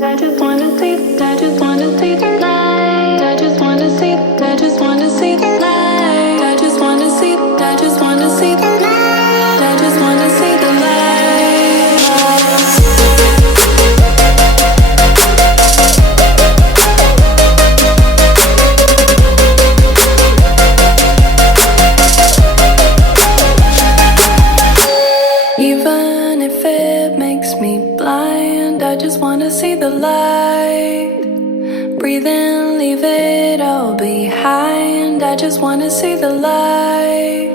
I just wanna see, I just wanna see the light. I just wanna see, I just wanna see the light. I just wanna see, I just wanna see the light. I just wanna see the light. Even if it makes me blind, I just wanna see the light. Breathe in, leave it all behind. I just wanna see the light.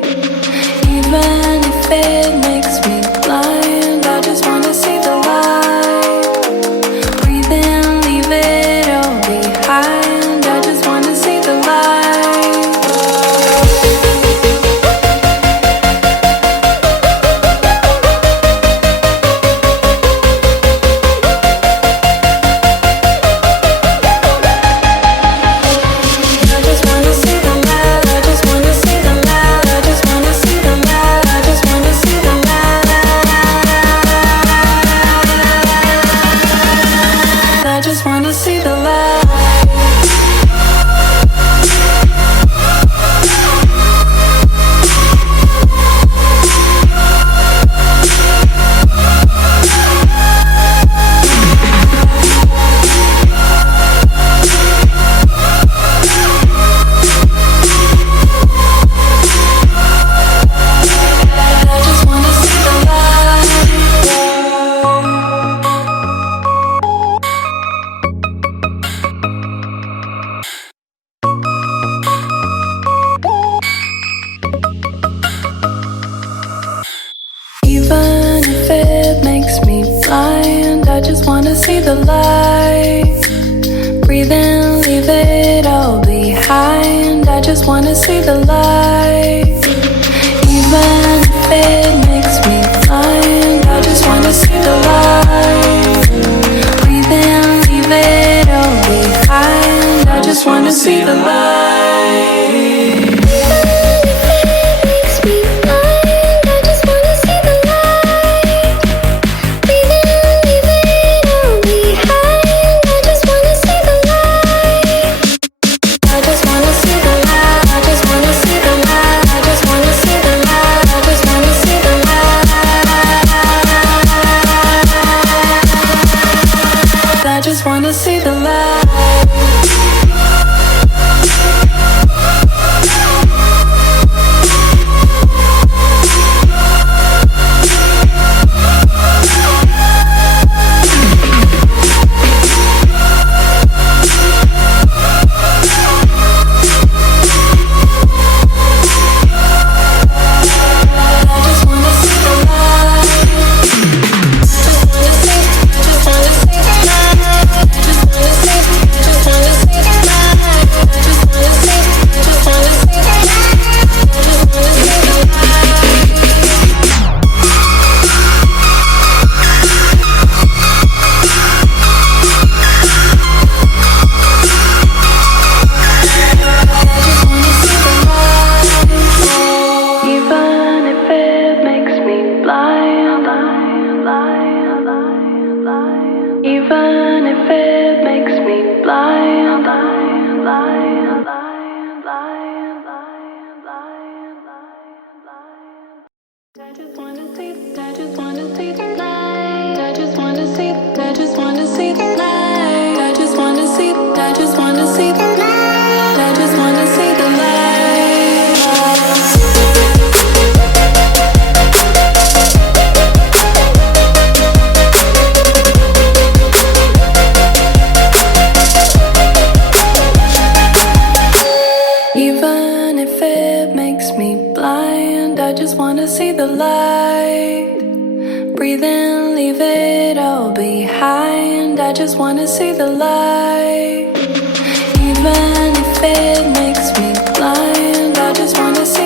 Even if it makes me blind, I just wanna see the light. Breathe in, leave it all behind. I just wanna see the light. Even if it makes me blind, I just wanna see the light. Breathe in, leave it all behind. I just wanna see the light. Even if it makes me blind, I just wanna see the light. Breathe in, leave it all behind. I just wanna see the light. I just wanna see the light. Even if it makes me blind, I just wanna see, I just wanna see the light. I just wanna see, I just wanna see the light. I just wanna see, I just wanna see the light. I just wanna see the light. Even if it makes me blind, I just wanna see the light. Breathe in, leave it all behind. I just wanna see the light. Even if it makes me blind, I just wanna see